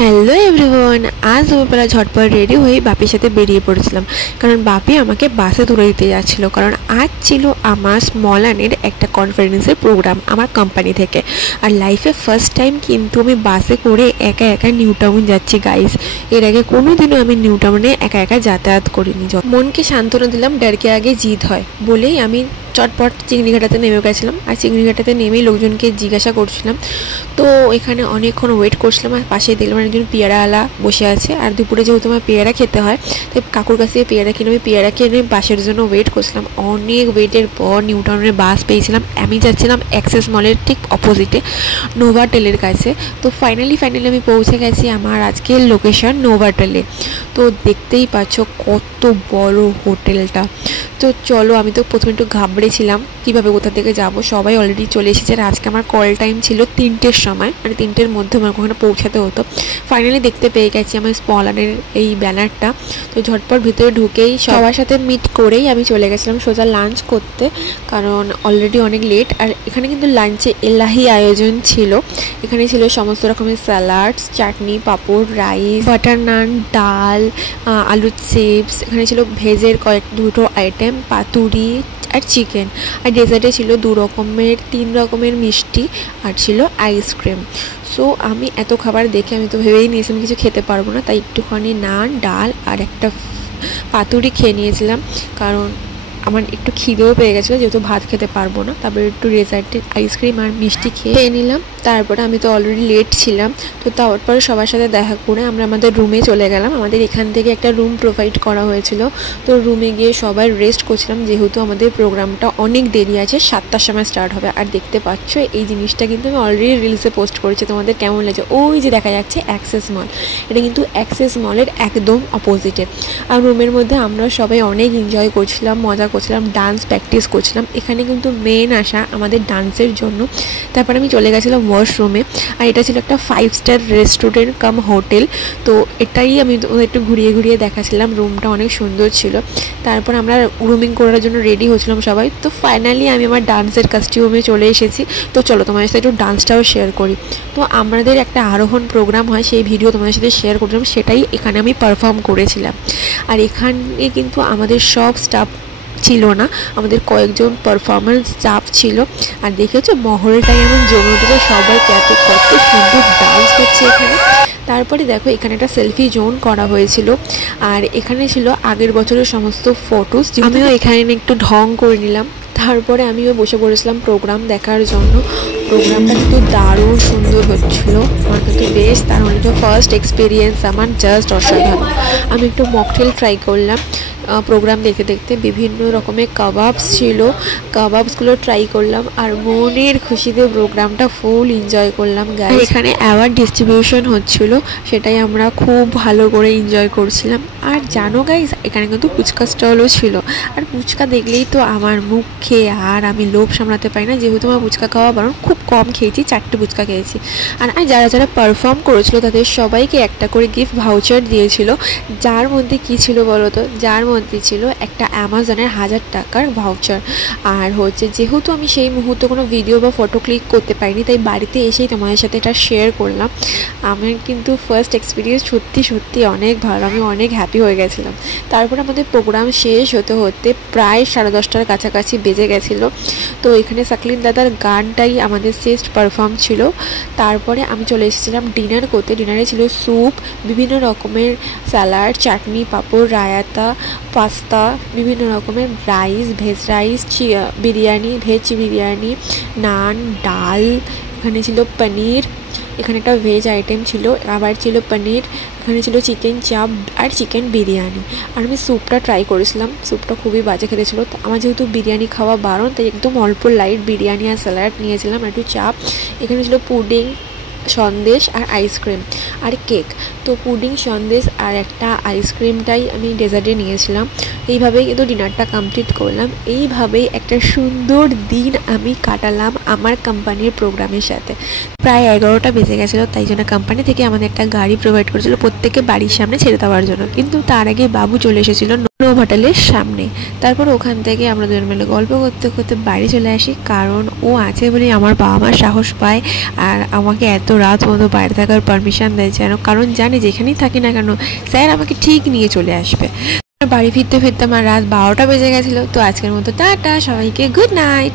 Hello everyone, আজ দুপুরবেলা ঝটপট রেডি হয়ে বাপির সাথে বেরিয়ে পড়েছিলাম, কারণ বাপি আমাকে বাসে তুলে দিতে যাচ্ছিলো। কারণ আজ ছিল আমার স্মলানের একটা কনফারেন্সের প্রোগ্রাম আমার কোম্পানি থেকে। আর লাইফে ফার্স্ট টাইম কিন্তু আমি বাসে করে একা একা নিউ টাউন যাচ্ছি গাইস। এর আগে কোনো দিনও আমি নিউ টাউনে একা একা যাতায়াত করিনি। মনকে সান্ত্বনা দিলাম, ডরকে আগে জিত হয় বলেই আমি চটপট চিংড়িঘাটাতে নেমে গেছিলাম। আর চিংড়িঘাটাতে নেমেই লোকজনকে জিজ্ঞাসা করছিলাম। তো এখানে অনেকক্ষণ ওয়েট করছিলাম। আর পাশে দেখলাম একজন পেয়ারাওয়ালা বসে আছে। আর দুপুরে যেহেতু আমার পেয়ারা খেতে হয়, তাই কাকুর কাছ থেকে পেয়ারা কিনে আমি পেয়ারা কিনে বাসের জন্য ওয়েট করছিলাম। অনেক ওয়েটের পর নিউ টাউনের বাস পেয়েছিলাম। আমি যাচ্ছিলাম অ্যাক্সেস মলের ঠিক অপোজিটে নোভাটেলের কাছে। তো ফাইনালি আমি পৌঁছে গেছি আমার আজকের লোকেশন নোভাটেলে। তো দেখতেই পাচ্ছ কত বড় হোটেলটা। তো চলো, আমি তো প্রথমে একটু ঘাবড়েছিলাম কীভাবে কোথা থেকে যাব। সবাই অলরেডি চলে এসেছে। আর আজকে আমার কল টাইম ছিল 3টের সময়, মানে 3টের মধ্যে আমার ওখানে পৌঁছাতে হতো। ফাইনালি দেখতে পেয়ে গেছি আমার স্মলানের এই ব্যানারটা। তো ঝটপট ভিতরে ঢুকেই সবার সাথে মিট করেই আমি চলে গেছিলাম সোজা লাঞ্চ করতে, কারণ অলরেডি অনেক লেট। আর এখানে কিন্তু লাঞ্চে এলাহি আয়োজন ছিল। এখানে ছিল সমস্ত রকমের স্যালাডস, চাটনি, পাঁপড়, রাইস, বাটার নান, ডাল, আলুর চিপস। এখানে ছিল ভেজের দুটো আইটেম, পাতুরি আর চিকেন। আর ডেজার্টে ছিল 3 রকমের মিষ্টি আর ছিল আইসক্রিম। সো আমি এত খাবার দেখে আমি তো ভেবেই নিয়েছিলাম কিছু খেতে পারবো না, তাই একটুখানি নান, ডাল আর একটা পাতুরি খেয়ে নিয়েছিলাম। কারণ আমার একটু খিদেও পেয়ে গেছিলো, যেহেতু ভাত খেতে পারবো না। তারপরে একটু ডেজার্টে আইসক্রিম আর মিষ্টি খেয়ে নিলাম। তারপরে আমি তো অলরেডি লেট ছিলাম, তো তারপরে সবার সাথে দেখা করে আমরা আমাদের রুমে চলে গেলাম। আমাদের এখান থেকে একটা রুম প্রোভাইড করা হয়েছিল। তো রুমে গিয়ে সবাই রেস্ট করছিলাম, যেহেতু আমাদের প্রোগ্রামটা অনেক দেরি আছে, 7টার সময় স্টার্ট হবে। আর দেখতে পাচ্ছ এই জিনিসটা কিন্তু আমি অলরেডি রিলসে পোস্ট করেছি। তোমাদের কেমন লাগছে? ওই যে দেখা যাচ্ছে অ্যাক্সেস মল, এটা কিন্তু অ্যাক্সেস মলের একদম অপোজিটে। আর রুমের মধ্যে আমরা সবাই অনেক এনজয় করছিলাম, মজা করছিলাম, ডান্স প্র্যাকটিস করছিলাম। এখানে কিন্তু মেন আসা আমাদের ডান্সের জন্য। তারপর আমি চলে গেছিলাম ওয়াশরুমে। আর এটা ছিল একটা 5 স্টার রেস্টুরেন্ট কাম হোটেল। তো এটাই আমি একটু ঘুরিয়ে দেখাছিলাম। রুমটা অনেক সুন্দর ছিল। তারপর আমরা গ্রুমিং করার জন্য রেডি হচ্ছিলাম সবাই। তো ফাইনালি আমি আমার ডান্সের কস্টিউমে চলে এসেছি। তো চলো তোমাদের সাথে একটু ডান্সটাও শেয়ার করি। তো আমাদের একটা আরোহণ প্রোগ্রাম হয়, সেই ভিডিও তোমাদের সাথে শেয়ার করলাম, সেটাই এখানে আমি পারফর্ম করেছিলাম। আর এখানে কিন্তু আমাদের সব স্টাফ ছিল না, আমাদের কয়েকজন পারফরমেন্স স্টাফ ছিল। আর দেখেছো মহলটাই এমন জমে উঠেছে, সবাই কত সুন্দর ডান্স করছে এখানে। তারপরে দেখো এখানে একটা সেলফি জোন করা হয়েছিল। আর এখানে ছিল আগের বছরের সমস্ত ফটোস, আমিও এখানে একটু ঢং করে নিলাম। তারপরে আমিও বসে পড়েছিলাম প্রোগ্রাম দেখার জন্য। প্রোগ্রামটা কিন্তু দারুণ সুন্দর হচ্ছিল, আমার কিন্তু বেশ দারুণ। ফার্স্ট এক্সপিরিয়েন্স আমার জাস্ট অসাধারণ। আমি একটু মকটেল ট্রাই করলাম প্রোগ্রাম দেখতে। বিভিন্ন রকমের কাবাবস ছিল, কাবাবসগুলো ট্রাই করলাম। আর মনের খুশিতে প্রোগ্রামটা ফুল এনজয় করলাম গাইস। এখানে অ্যাওয়ার্ড ডিস্ট্রিবিউশন হচ্ছিল, সেটাই আমরা খুব ভালো করে এনজয় করছিলাম। আর জানো গাইস, এখানে কিন্তু ফুচকা স্টলও ছিল। আর ফুচকা দেখলেই তো আমার মুখ খেয়ে আর আমি লোভ সামলাতে পারি না, যেহেতু আমার ফুচকা খাওয়া বারণ, খুব কম খেয়েছি, 4টে ফুচকা খেয়েছি। আর যারা পারফর্ম করেছিল তাদের সবাইকে একটা করে গিফট ভাউচার দিয়েছিল। যার মধ্যে কি ছিল বলো তো? যার মধ্যে ছিল একটা অ্যামাজনের 1000 টাকার ভাউচার। আর হচ্ছে যেহেতু আমি সেই মুহূর্তে কোনো ভিডিও বা ফটো ক্লিক করতে পারিনি, তাই বাড়িতে এসেই তোমাদের সাথে এটা শেয়ার করলাম। আমার কিন্তু ফার্স্ট এক্সপিরিয়েন্স সত্যি অনেক ভালো, আমি অনেক হ্যাপি হয়ে গেছিলাম। তারপর আমাদের প্রোগ্রাম শেষ হতে প্রায় 10:30টার কাছাকাছি বেজে গেছিলো। তো এখানে সাকলিন দাদার গানটাই আমাদের শেষ পারফর্ম ছিল। তারপরে আমি চলে এসেছিলাম ডিনার করতে। ডিনারে ছিল স্যুপ, বিভিন্ন রকমের স্যালাড, চাটনি, পাঁপড়, রায়তা, পাস্তা, বিভিন্ন রকমের rice, veg rice, biryani, veg biryani, naan, ডাল। এখানে ছিল পনির, এখানে একটা ভেজ আইটেম ছিল, আবার ছিল পনির, এখানে ছিল চিকেন চাপ আর চিকেন বিরিয়ানি। আর আমি স্যুপটা ট্রাই করেছিলাম, স্যুপটা খুবই বাজে খেতে ছিল। তো আমার যেহেতু বিরিয়ানি খাওয়া বারণ, তাই একদম অল্প লাইট বিরিয়ানি আর স্যালাড নিয়েছিলাম, একটু চাপ। এখানে ছিল পুডিং, সন্দেশ আর আইসক্রিম আর কেক। তো পুডিং, সন্দেশ আর একটা আইসক্রিমটাই আমি ডেজার্টে নিয়েছিলাম। এইভাবেই কিন্তু ডিনারটা কমপ্লিট করলাম। এইভাবেই একটা সুন্দর দিন আমি কাটালাম আমার কোম্পানির প্রোগ্রামের সাথে। প্রায় 11টা বেজে গেছিলো, তাই জন্য কোম্পানি থেকে আমাদের একটা গাড়ি প্রোভাইড করেছিল প্রত্যেকে বাড়ির সামনে ছেড়ে দেওয়ার জন্য। কিন্তু তার আগে বাবু চলে এসেছিলো নোভ হোটেলের সামনে। তারপর ওখান থেকে আমরা দুজন মিলে গল্প করতে করতে বাড়ি চলে আসি, কারণ ও আছে বলেই আমার বাবা মা সাহস পায় আর আমাকে এত রাত পর্যন্ত বাইরে থাকার পারমিশন দেয়, যেন কারণ জানি যেখানেই থাকি না কেন স্যার আমাকে ঠিক নিয়ে চলে আসবে। বাড়ি ফিরতে ফিরতে আমার রাত 12টা বেজে গেছিলো। তো আজকের মতো টাটা, সবাইকে গুড নাইট।